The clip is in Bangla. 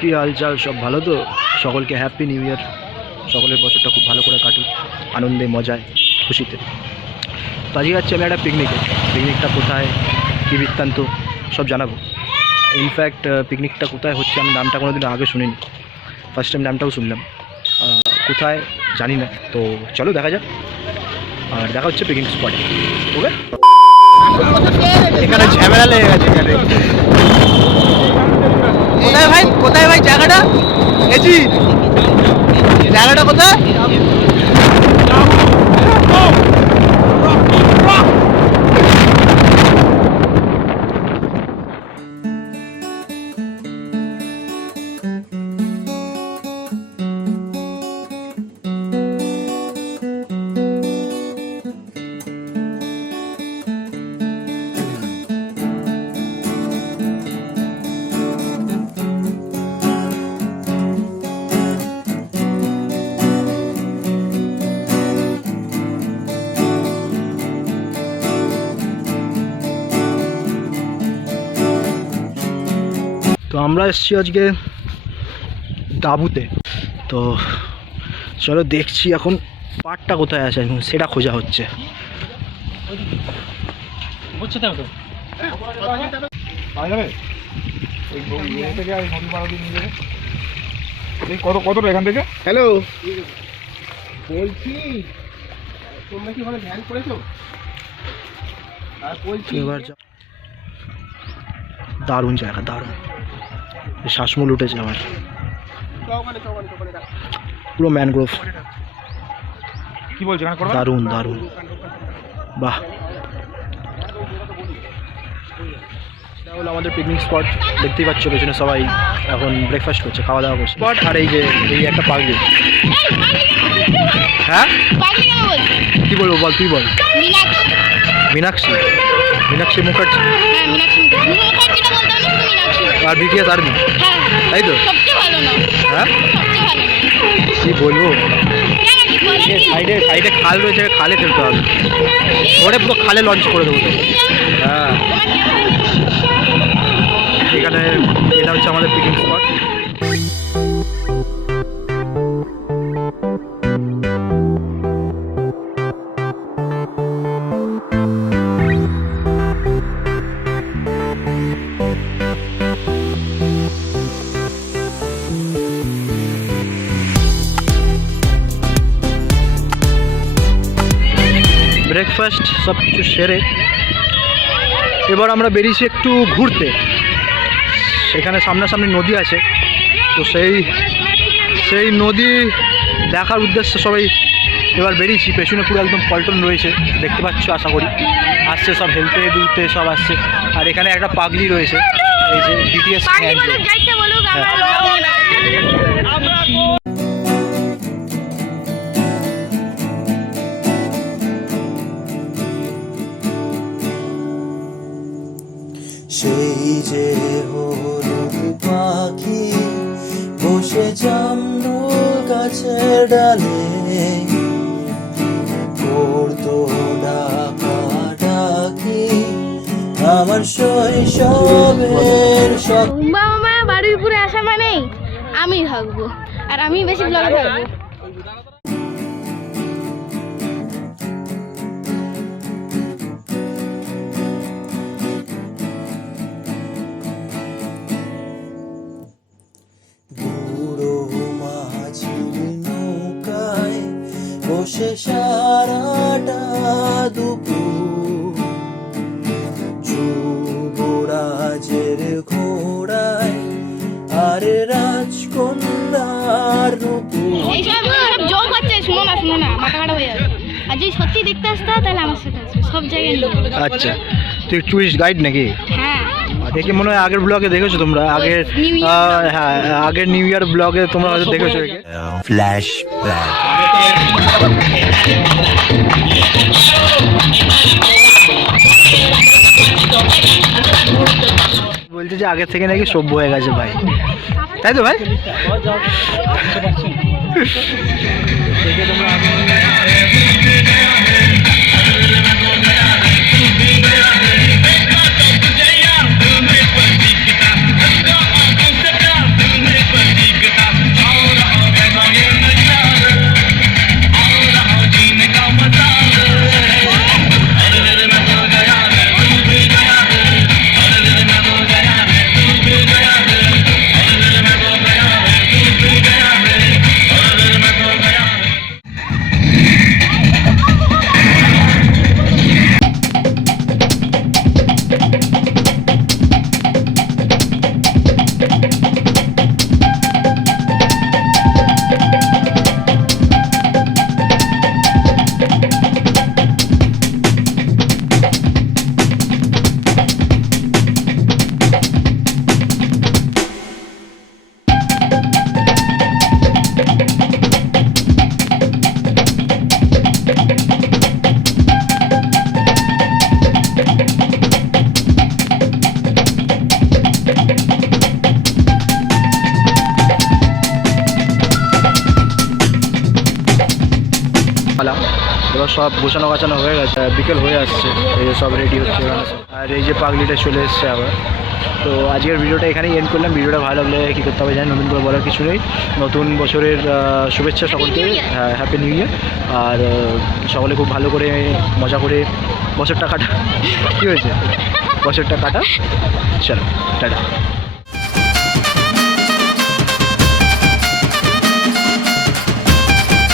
কি হালচাল, সব ভালো তো? সকলকে হ্যাপি নিউ ইয়ার। সকলের বছরটা খুব ভালো করে কাটুক, আনন্দে মজায় খুশিতে। তো আজকে যাচ্ছি আমি একটা পিকনিকটা কোথায়, কী বৃত্তান্ত সব জানাবো। ইনফ্যাক্ট পিকনিকটা কোথায় হচ্ছে আমি নামটা কোনোদিন আগে শুনিনি, ফার্স্ট টাইম নামটাও শুনলাম। কোথায় জানি না, তো চলো দেখা যাক। আর দেখা হচ্ছে পিকনিক স্পটে। ওকে, এখানে ঝামেলা লেগে গেছে। এখানে কোথায় ভাই জায়গাটা? এজি জায়গাটা কোথায়? তো আমরা এসেছি আজকে দাবুতে। তো চলো দেখছি এখন পাটটা কোথায় আছে, সেটা খোঁজা হচ্ছে। কতটা এখান থেকে? হ্যালো, বলছি তোমরা কি ওখানে ধ্যান করেছো? আর বলছি এবার দারুণ জায়গা, দারুণ। শ্বাসমূল উঠেছে আমার, পুরো ম্যানগ্রোভ। কি বলছো? দারুণ দারুণ, বাহ। এটা হলো আমাদের পিকনিক স্পট। দেখতেই পাচ্ছ পেছনে সবাই এখন ব্রেকফাস্ট করছে, খাওয়া দাওয়া করছে। স্পট আর এই যে এই একটা পাগলি। হ্যাঁ কি বলবো বল, তুই বল। মীনাক্ষী, মীনাক্ষী মুখার্জি আর বিটিএস আর্মি, তাই তো? হ্যাঁ কি বলবো, সাইডে সাইডে খাল রয়েছে, খালে ফেলতে হবে। ওরে পুরো খালে লঞ্চ করে দেবো তো। হ্যাঁ, এখানে এটা হচ্ছে আমাদের পিকনিক স্পট। ব্রেকফাস্ট সব কিছু সেরে এবার আমরা বেরিয়েছি একটু ঘুরতে। সেখানে সামনাসামনি নদী আছে, তো সেই নদী দেখার উদ্দেশ্যে সবাই এবার বেরিয়েছি। পেছনে পুরো একদম পল্টন রয়েছে, দেখতে পাচ্ছ আশা করি। আসছে সব হেলতে দুলতে সব আসছে। আর এখানে একটা পাগলি রয়েছে, এই যে বিটিএস ফ্যান। সেই যে হলুদ পাখি বসে জামরুল গাছের ডালে করতো ডাকাডাকি আমার শৈশবের শখ। মামা বাড়ির উপরে আসা মানেই আমি থাকবো, আর আমি বেশি ব্লগে থাকবো। বসে সারাটা দুপুর যুবরাজের ঘোড়ায় আরে রাজকন্যার এইসব জোক হচ্ছে, শুনো না মাথা খারাপ হয়ে যাবে। আর যদি সত্যি দেখতে আসতে তাহলে আমার সাথে আসবে, সব জায়গায় নিয়ে। আচ্ছা, তুই টুরিস্ট গাইড নাকি? হ্যাঁ, দেখে মনে হয় আগের ব্লগে দেখেছো তোমরা, আগের হ্যাঁ আগের নিউ ইয়ার ব্লগে তোমরা হয়তো দেখেছো। ফ্ল্যাশব্যাক। বলছে যে আগের থেকে নাকি সভ্য হয়ে গেছে ভাই, তাই তো ভাই? দেখে তোমরা পালা এবার সব গোছানো গাছানো হয়ে গেছে, বিকেল হয়ে আসছে, এই যে সব রেডি হচ্ছে এখানে সব। আর এই যে পাগলিটা চলে এসছে আবার। তো আজকের ভিডিওটা এখানেই এন্ড করলাম। ভিডিওটা ভালো লাগলে কী করতে হবে জানি, নতুন করে বলার কিছু নেই। নতুন বছরের শুভেচ্ছা সকলকে, হ্যাপি নিউ ইয়ার। আর সকলে খুব ভালো করে মজা করে বছরটা কাটা। কী হয়েছে? বছরটা কাটা। চলো টাটা।